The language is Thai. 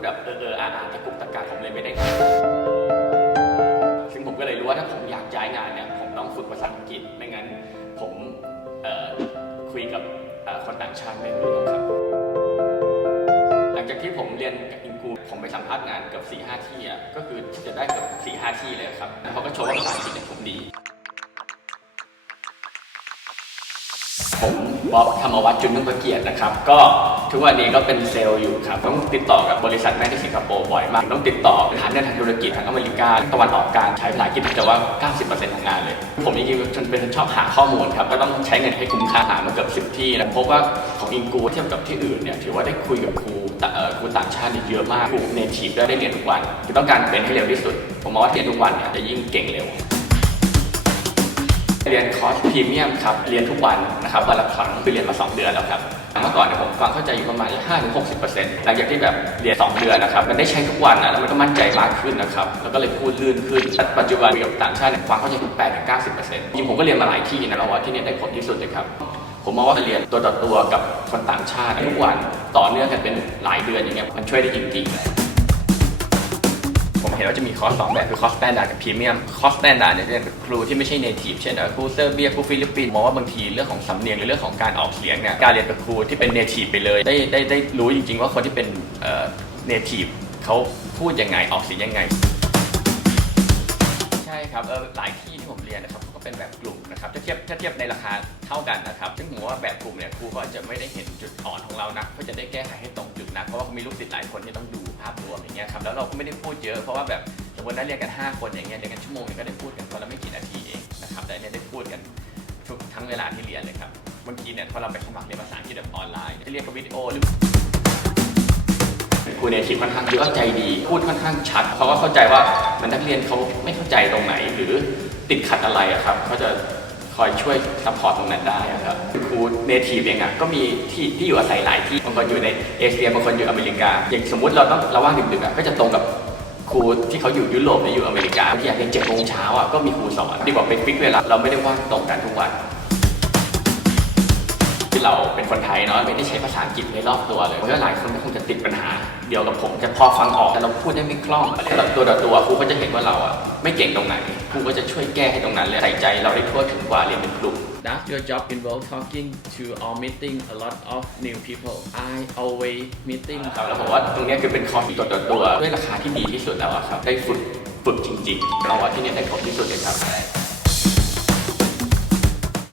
ดแบบเออเอออ่าอ่าตะกุกตะกักผมเลยไม่ได้ซึ่งผมก็เลยรู้ว่าถ้าผมอยากย้ายงานเนี่ยผมต้องฝึกภาษาอังกฤษไม่งั้นผมเอ่อคุยกับเอ่อคนต่างชาติไม่รู้เรื่องครับ หลังจากที่ผมเรียนกับอินกูผมไปสัมภาษณ์งานเกือบ4ี่ห้าที่อะก็คือจะได้เกือบสี่ห้าที่เลยครับแล้วเขาก็โชว์ว่าภาษาอังกฤษผมดีผม บ๊อบธรรมวัฒน์จุนนุ่งประเกียรตินะครับ ก็ทุกวันนี้ก็เป็นเซลล์อยู่ครับ ต้องติดต่อกับบริษัทแม่ที่สิงคโปร์บ่อยมาก ต้องติดต่อฐานเงินทางธุรกิจทางอเมริกาตะวันออกกลางใช้ภาษาอังกฤษจะว่า 90%ของงานเลย ผมจริงๆจนเป็นชอบหาข้อมูลครับ ก็ต้องใช้เงินให้คุ้มค่าหามาเกือบ10 ที่แล้วพบว่าของอิงกูเทียบกับที่อื่นเนี่ยถือว่าได้คุยกับครูต่เอ่อครูต่างชาติเยอะมากครูเนทีฟได้เรียนทุกวันคือต้องการเป็นให้เร็วที่สุด ผมมองว่าเรียนทุกวันเนี่ยจะยิ่งเก่งเร็ว เรียนคอร์สพรีเมียมครับ เรียนทุกวันนะครับวันละครั้งคือเรียนมา 2 เดือนแล้วครับเมื่อก่อนเนี่ยผมฟังเข้าใจอยู่ประมาณ5ถึง60หลังจากที่แบบเรียน 2 เดือนนะครับ มันได้ใช้ทุกวันนะแล้วมันก็มั่นใจมากขึ้นนะครับ แล้วก็เลยพูดลื่นขึ้น ปัจจุบันกับต่างชาติเนี่ยฟังเข้าใจถึง8ถึง90จริงผมก็เรียนมาหลายที่นะแล้วว่าที่เนี่ยได้ผลที่สุดเลยครับผมมองว่าเรียนตัวต่อตัวกับคนต่างชาติทุกวันต่อเนื่องกันเป็นหลายเดือนอย่างเงี้ยมันช่วยได้จริงๆ ผมเห็นว่าจะมีคอร์สสองแบบคือคอร์สสแตนดาร์ดกับพรีเมียมคอร์สสแตนดาร์ดเนี่ยจะเป็นครูที่ไม่ใช่เนทีฟเช่นครูเซอร์เบียครูฟิลิปปินส์มองว่าบางทีเรื่องของสำเนียงหรือเรื่องของการออกเสียงเนี่ยการเรียนกับครูที่เป็นเนทีฟไปเลยได้ได้ได้รู้จริง ๆ ว่าคนที่เป็นเนทีฟเขาพูดยังไงออกเสียงยังไงใช่ครับเออหลายที่ที่ผมเรียนนะครับก็เป็นแบบกลุ่มนะครับถ้าเทียบถ้าเทียบในราคาเท่ากันนะครับซึ่งผมว่าแบบกลุ่มเนี่ยครูก็อาจะไม่ได้เห็นจุดอ่อนของเรานะก็จะได้แก้ไขให้ตรงจุดนะเพราะว่ามีลูกศิษย์หลายคนที่ต้องดู งเงี้ยครับแล้วเราก็ไม่ได้พูดเยอะเพราะว่าแบบสมมตินัดเรียนกัน 5 คนอย่างเงี้ยเรียนกันชั่วโมงนึงก็ได้พูดกันคนละไม่กี่นาทีเองนะครับแต่อันเนี่ยได้พูดกันทุกทั้งเวลาที่เรียนเลยครับบางทีเนี่ยพอเราไปสมัครเรียนภาษาอังกฤษแบบออนไลน์จะเรียนกับวิดีโอหรือครูเนทีฟค่อนข้างเยอะใจดี พูดค่อนข้างชัด เพราะว่าเข้าใจว่ามันนักเรียนเขาไม่เข้าใจตรงไหนหรือติดขัดอะไรอะครับเขาจะ คอยช่วยซัพพอร์ตตรงนั้นได้ครับครูเนทีฟเองอะก็มีที่ที่อยู่อาศัยหลายที่บางคนอยู่ในเอเชียบางคนอยู่อเมริกา อย่างสมมติเราต้องเราว่างดึกๆอะก็จะตรงกับครูที่เขาอยู่ยุโรปหรืออยู่อเมริกาที่อยากเรียนเจ็ดโมงเช้าอะก็มีครูสอนดีกว่าไปฟิกเวลาเราไม่ได้ว่างตรงกันทุกวัน ที่เราเป็นคนไทยเนาะไม่ได้ใช้ภาษาอังกฤษในรอบตัวเลยเพราะว่าหลายคนก็คงจะติดปัญหา เดียวกับผมจะพอฟังออกแต่เราพูดได้ไม่คล่องเราตัวต่อตัวครูก็จะเห็นว่าเราอะไม่เก่งตรงไหนครูก็จะช่วยแก้ให้ตรงนั้นเลยใส่ใจเราได้ทั่วถึงกว่าเรียนเป็นกลุ่ม Does your job involve talking to or meeting a lot of new people I always meeting ครับแล้วผมว่าตรงเนี้ยคือเป็นคอร์สตัวต่อตัวด้วยราคาที่ดีที่สุดแล้วอะครับได้ฝึกฝึกจริงๆเราว่าที่เนี่ยได้ผลที่สุดเลยครับ